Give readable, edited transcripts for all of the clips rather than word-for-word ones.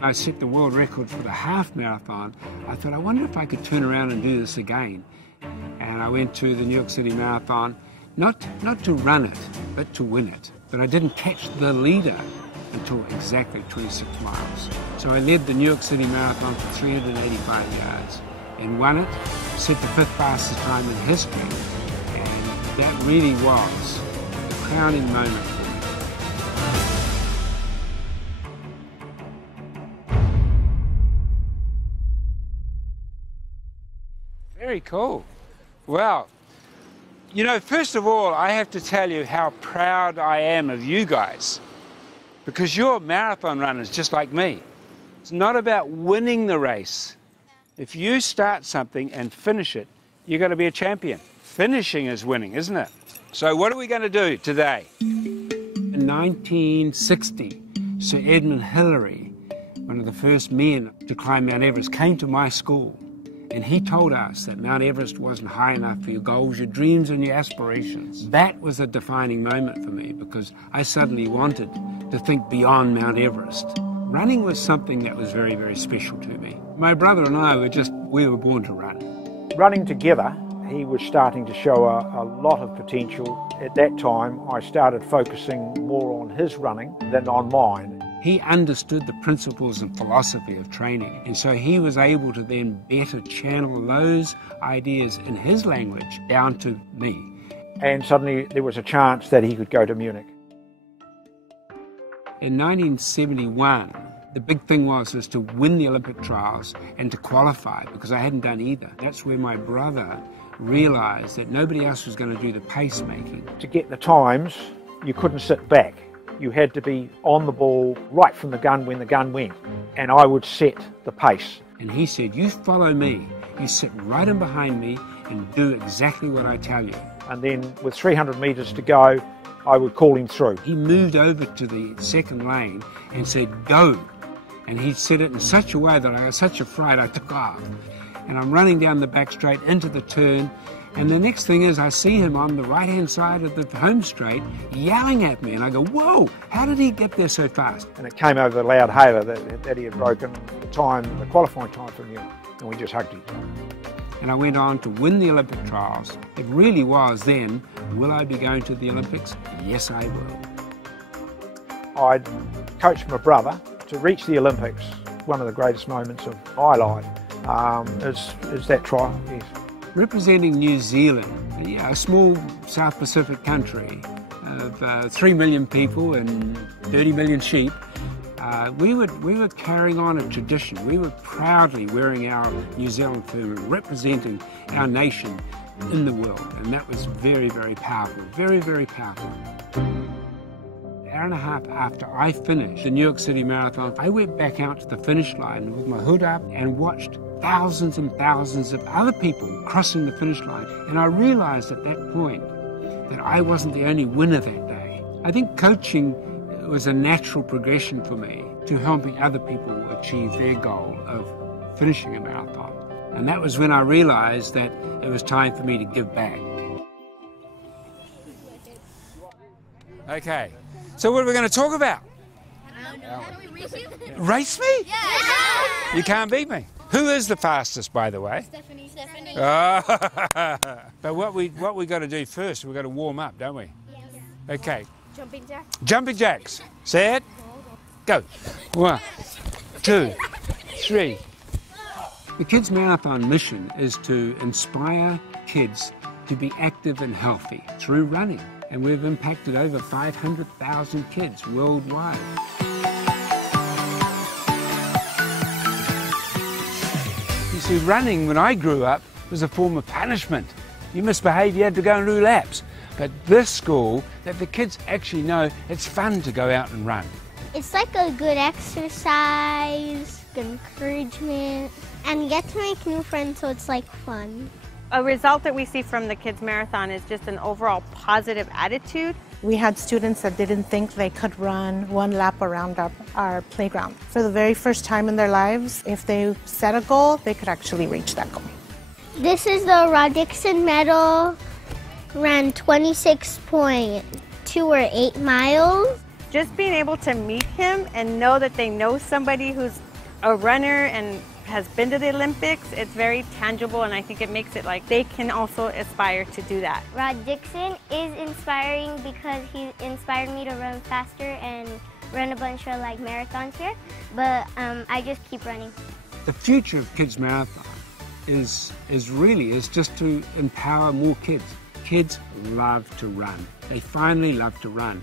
I set the world record for the half marathon. I thought, I wonder if I could turn around and do this again. And I went to the New York City Marathon, not to run it, but to win it. But I didn't catch the leader until exactly 26 miles. So I led the New York City Marathon for 385 yards and won it, set the 5th fastest time in history, and that really was the crowning moment for me. Very cool. Well, you know, first of all, I have to tell you how proud I am of you guys, because you're marathon runners just like me. It's not about winning the race. If you start something and finish it, you're going to be a champion. Finishing is winning, isn't it? So what are we going to do today? In 1960, Sir Edmund Hillary, one of the first men to climb Mount Everest, came to my school. And he told us that Mount Everest wasn't high enough for your goals, your dreams, and your aspirations. That was a defining moment for me, because I suddenly wanted to think beyond Mount Everest. Running was something that was very, very special to me. My brother and I we were born to run. Running together, he was starting to show a lot of potential. At that time, I started focusing more on his running than on mine. He understood the principles and philosophy of training, and so he was able to then better channel those ideas in his language down to me. And suddenly there was a chance that he could go to Munich. In 1971, the big thing was to win the Olympic trials and to qualify, because I hadn't done either. That's where my brother realized that nobody else was going to do the pacemaking. To get the times, you couldn't sit back. You had to be on the ball right from the gun when the gun went, and I would set the pace. And he said, you follow me, you sit right in behind me and do exactly what I tell you. And then with 300 metres to go, I would call him through. He moved over to the second lane and said, go. And he said it in such a way that I was such a fright I took off. And I'm running down the back straight into the turn, and the next thing is I see him on the right-hand side of the home straight yelling at me, and I go, whoa, how did he get there so fast? And it came over the loud hailer that he had broken the qualifying time from you, and we just hugged each other. And I went on to win the Olympic trials. It really was then, will I be going to the Olympics? Yes, I will. I coached my brother to reach the Olympics. One of the greatest moments of my life is that trial, yes. Representing New Zealand, a small South Pacific country of 3 million people and 30 million sheep, we were carrying on a tradition. We were proudly wearing our New Zealand flag, representing our nation in the world, and that was very, very powerful, very, very powerful. An hour and a half after I finished the New York City Marathon, I went back out to the finish line with my hood up and watched thousands and thousands of other people crossing the finish line. And I realized at that point that I wasn't the only winner that day. I think coaching was a natural progression for me to helping other people achieve their goal of finishing a marathon. And that was when I realized that it was time for me to give back. Okay, so what are we going to talk about? I don't know. How do we race you? Race me? Yeah. You can't beat me. Who is the fastest, by the way? Stephanie. But what we got to do first, we've got to warm up, don't we? Yes. Okay. Jumping jacks. Jumping jacks. Say it. Go. 1, 2, 3. The Kids Marathon mission is to inspire kids to be active and healthy through running. And we've impacted over 500,000 kids worldwide. You see, running when I grew up was a form of punishment. You misbehaved, you had to go and do laps. But this school, that the kids actually know it's fun to go out and run. It's like a good exercise, good encouragement, and you get to make new friends, so it's like fun. A result that we see from the Kids Marathon is just an overall positive attitude. We had students that didn't think they could run one lap around our playground. For the very first time in their lives, if they set a goal, they could actually reach that goal. This is the Rod Dixon medal, ran 26.2 or 8 miles. Just being able to meet him and know that they know somebody who's a runner and has been to the Olympics, it's very tangible, and I think it makes it like they can also aspire to do that. Rod Dixon is inspiring because he inspired me to run faster and run a bunch of like marathons here, but I just keep running. The future of Kids Marathon is just to empower more kids. Kids love to run. They finally love to run.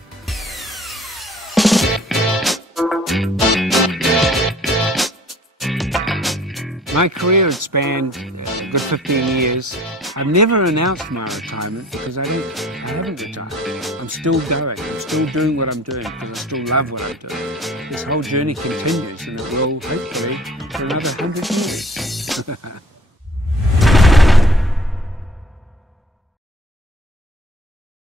My career had spanned a good 15 years. I've never announced my retirement because I haven't retired. I'm still going. I'm still doing what I'm doing because I still love what I'm doing. This whole journey continues, and it will hopefully for another 100 years.